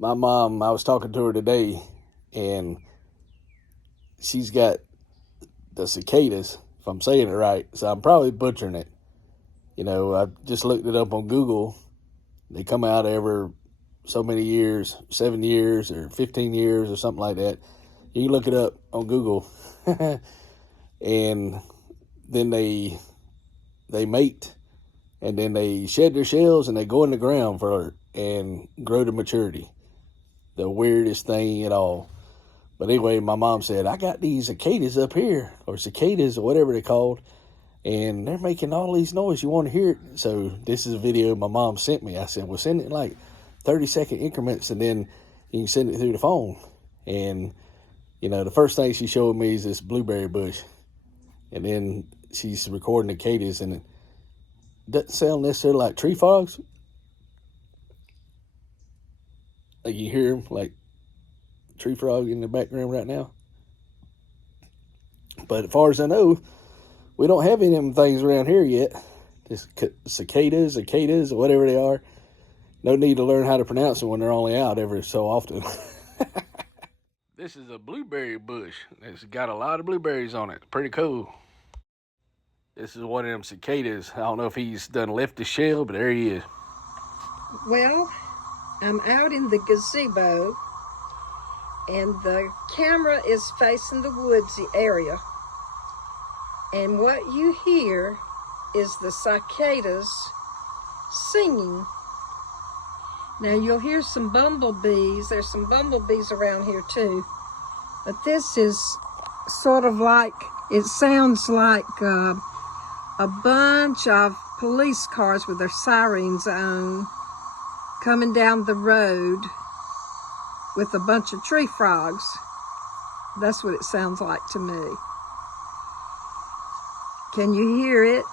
My mom, I was talking to her today, and she's got the cicadas, if I'm saying it right. So I'm probably butchering it. You know, I just looked it up on Google. They come out every so many years, 7 years or 15 years or something like that. You can look it up on Google. And then they mate, and then they shed their shells and they go in the ground and grow to maturity. The weirdest thing at all. But anyway, my mom said, I got these cicadas up here, or cicadas, or whatever they're called, and they're making all these noise. You want to hear it? So this is a video my mom sent me. I said, well, send it in like 30-second increments, and then you can send it through the phone. And, you know, the first thing she showed me is this blueberry bush. And then she's recording the cicadas, and it doesn't sound necessarily like tree frogs. Like you hear them, like tree frog in the background right now. But as far as I know, we don't have any of them things around here yet. Just cicadas, or whatever they are. No need to learn how to pronounce them when they're only out every so often. This is a blueberry bush. It's got a lot of blueberries on it. Pretty cool. This is one of them cicadas. I don't know if he's done left the shell, but there he is. Well, I'm out in the gazebo, and the camera is facing the woodsy area. And what you hear is the cicadas singing. Now you'll hear some bumblebees. There's some bumblebees around here too. But this is sort of like, it sounds like a bunch of police cars with their sirens on coming down the road with a bunch of tree frogs. That's what it sounds like to me. Can you hear it?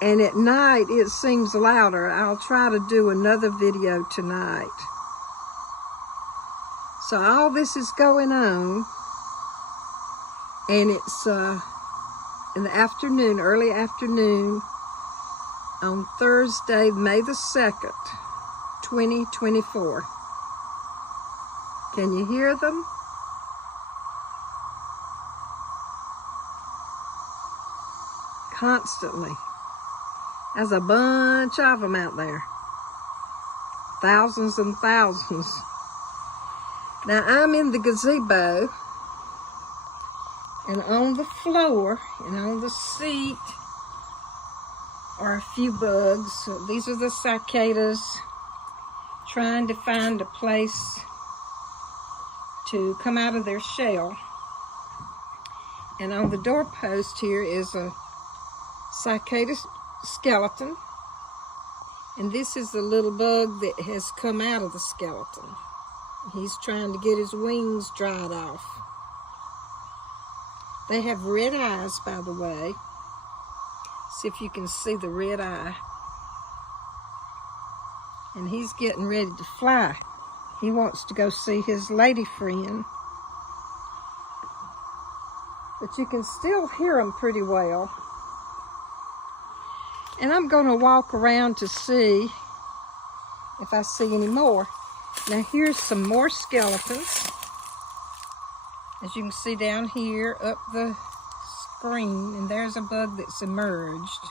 And at night, it seems louder. I'll try to do another video tonight. So all this is going on, and it's in the afternoon, early afternoon, on Thursday, May the 2nd, 2024. Can you hear them? Constantly. There's a bunch of them out there. Thousands and thousands. Now I'm in the gazebo, and on the floor and on the seat are a few bugs. So these are the cicadas trying to find a place to come out of their shell. And on the doorpost here is a cicada skeleton, and this is the little bug that has come out of the skeleton. He's trying to get his wings dried off. They have red eyes, by the way. See if you can see the red eye. And he's getting ready to fly. He wants to go see his lady friend. But you can still hear him pretty well. And I'm going to walk around to see if I see any more. Now here's some more skeletons. As you can see down here up the screen, and there's a bug that's emerged.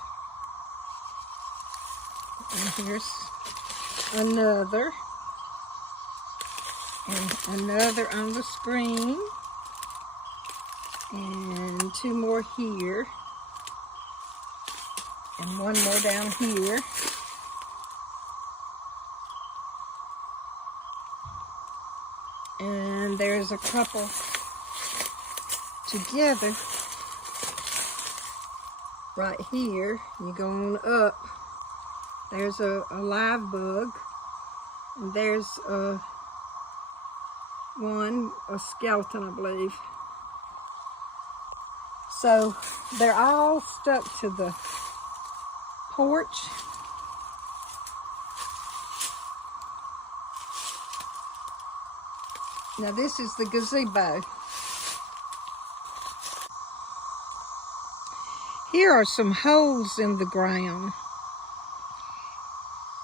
And here's another. And another on the screen. And two more here. And one more down here. And there's a couple together right here. You go on up. There's a live bug. And there's a skeleton, I believe. So they're all stuck to the porch. Now this is the gazebo. Here are some holes in the ground.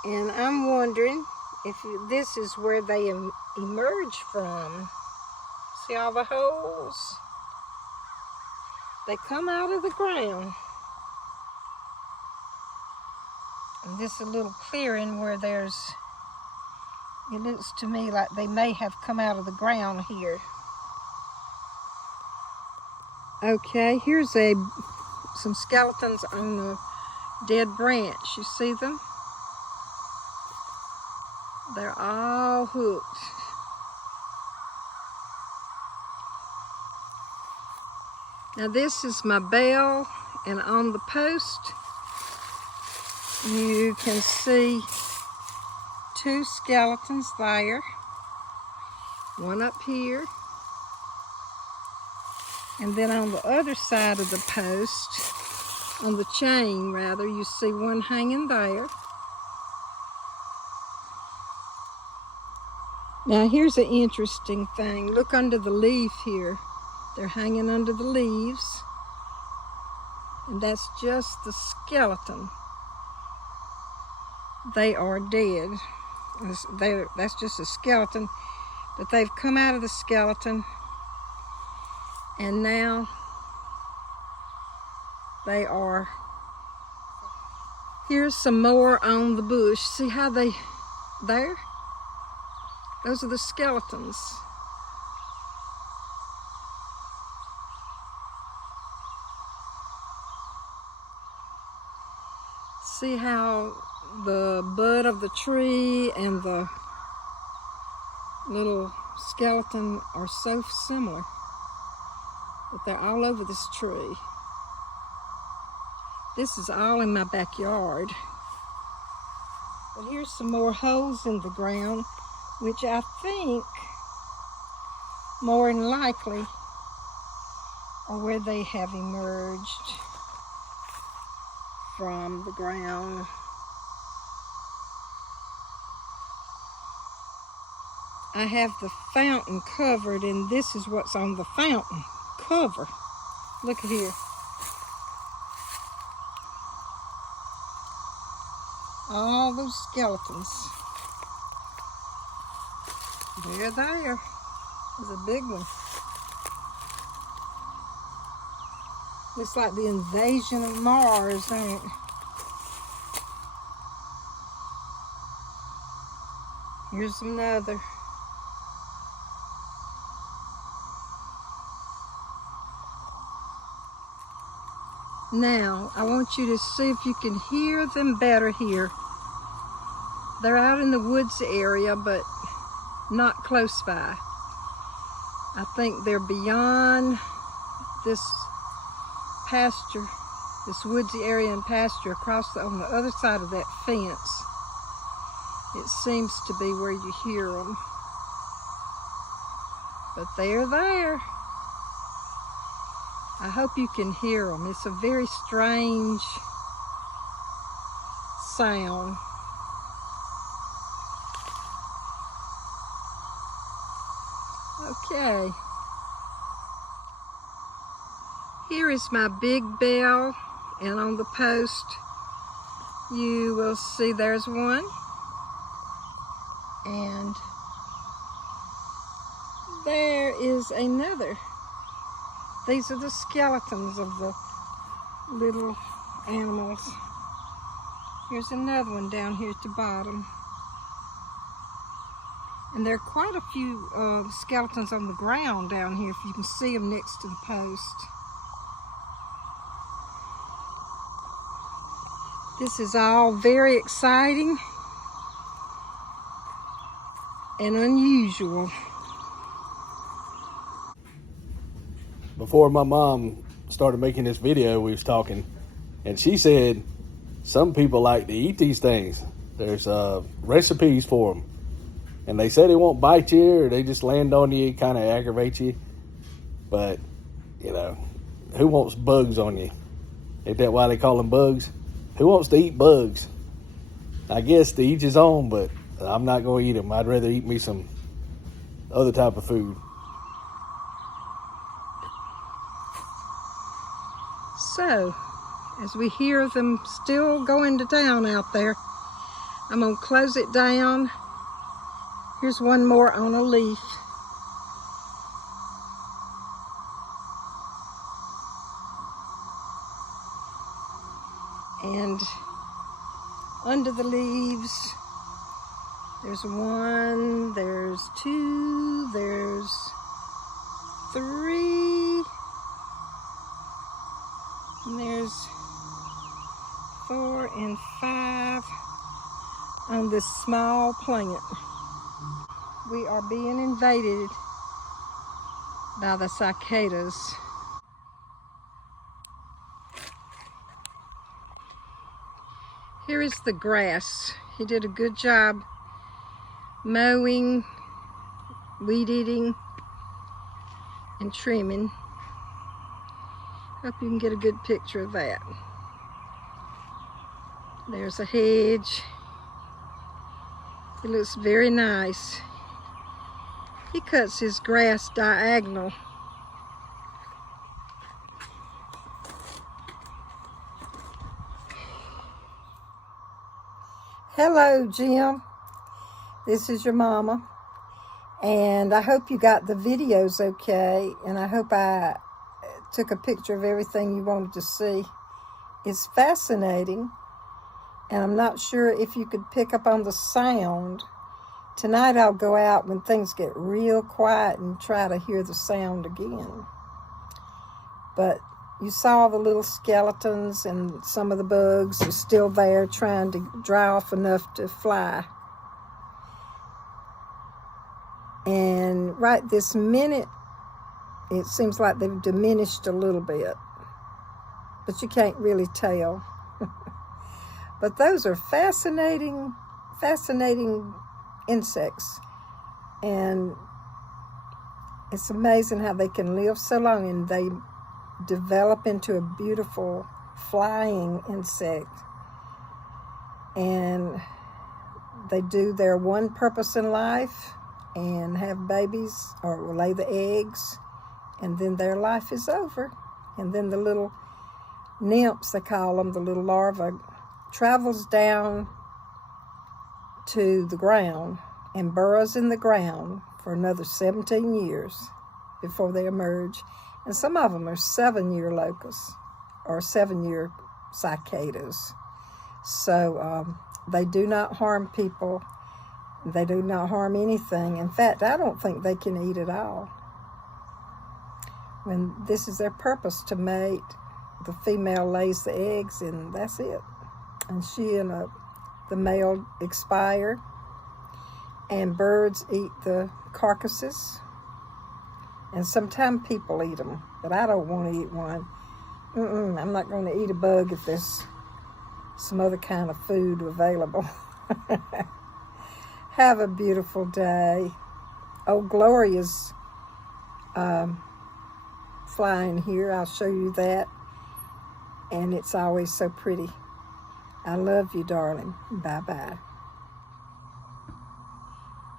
And I'm wondering if this is where they emerge from. See all the holes? They come out of the ground. And this is a little clearing where it looks to me like they may have come out of the ground here. Okay, here's some skeletons on a dead branch. You see them? They're all hooked. Now this is my bell, and on the post you can see two skeletons there. One up here, and then on the other side of the post, on the chain rather, you see one hanging there. Now here's an interesting thing. Look under the leaf here. They're hanging under the leaves. And that's just the skeleton. They are dead. That's just a skeleton. But they've come out of the skeleton. And now they are. Here's some more on the bush. See how there? Those are the skeletons. See how the bud of the tree and the little skeleton are so similar, but they're all over this tree. This is all in my backyard. But here's some more holes in the ground, which I think more than likely are where they have emerged from the ground. I have the fountain covered, and this is what's on the fountain cover. Look at here. All those skeletons. They're there. There's a big one. Looks like the invasion of Mars, don't it? Here's another. Now, I want you to see if you can hear them better here. They're out in the woods area, but not close by. I think they're beyond this pasture, this woodsy area and pasture across on the other side of that fence. It seems to be where you hear them. But they're there. I hope you can hear them. It's a very strange sound. Okay. Here is my big bell, and on the post you will see there's one. And there is another. These are the skeletons of the little animals. Here's another one down here at the bottom. And there are quite a few skeletons on the ground down here, if you can see them next to the post. This is all very exciting and unusual. Before my mom started making this video, we was talking, and she said some people like to eat these things. There's recipes for them, and they say they won't bite you or they just land on you, kind of aggravate you. But you know, who wants bugs on you? Ain't that why they call them bugs? Who wants to eat bugs? I guess to each his own, but I'm not going to eat them. I'd rather eat me some other type of food. So, as we hear them still going to town out there, I'm gonna close it down. Here's one more on a leaf. And under the leaves, there's one, there's two, there's three, and there's 4 and 5 on this small plant. We are being invaded by the cicadas. Here is the grass. He did a good job mowing, weed eating, and trimming. Hope you can get a good picture of that. There's a hedge. It looks very nice. He cuts his grass diagonal. Hello, Jim. This is your mama. And I hope you got the videos okay. And I hope I took a picture of everything you wanted to see. It's fascinating. And I'm not sure if you could pick up on the sound. Tonight I'll go out when things get real quiet and try to hear the sound again. But you saw the little skeletons, and some of the bugs are still there trying to dry off enough to fly. And right this minute, it seems like they've diminished a little bit. But you can't really tell. But those are fascinating insects. And it's amazing how they can live so long and they develop into a beautiful flying insect. And they do their one purpose in life and have babies or lay the eggs, and then their life is over. And then the little nymphs, they call them, the little larva, travels down to the ground and burrows in the ground for another 17 years before they emerge. And some of them are 7-year locusts or 7-year cicadas. So they do not harm people. They do not harm anything. In fact, I don't think they can eat at all. When this is their purpose, to mate, the female lays the eggs and that's it. And she and the male expire, and birds eat the carcasses. And sometimes people eat them, but I don't want to eat one. I'm not going to eat a bug if there's some other kind of food available. Have a beautiful day. Oh, Gloria's flying here. I'll show you that. And it's always so pretty. I love you, darling. Bye-bye.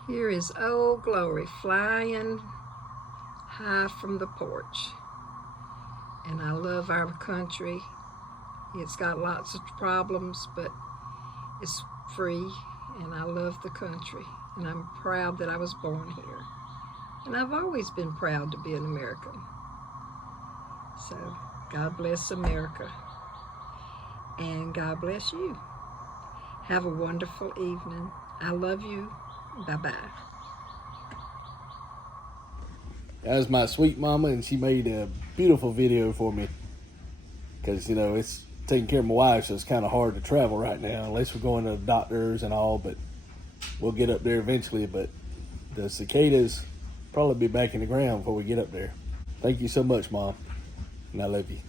Here is Old Glory flying high from the porch. And I love our country. It's got lots of problems, but it's free, and I love the country. And I'm proud that I was born here. And I've always been proud to be an American. So, God bless America. And God bless you. Have a wonderful evening. I love you. Bye-bye. That was my sweet mama, and she made a beautiful video for me. Because, you know, it's taking care of my wife, so it's kind of hard to travel right now, unless we're going to the doctors and all, but we'll get up there eventually. But the cicadas probably be back in the ground before we get up there. Thank you so much, Mom, and I love you.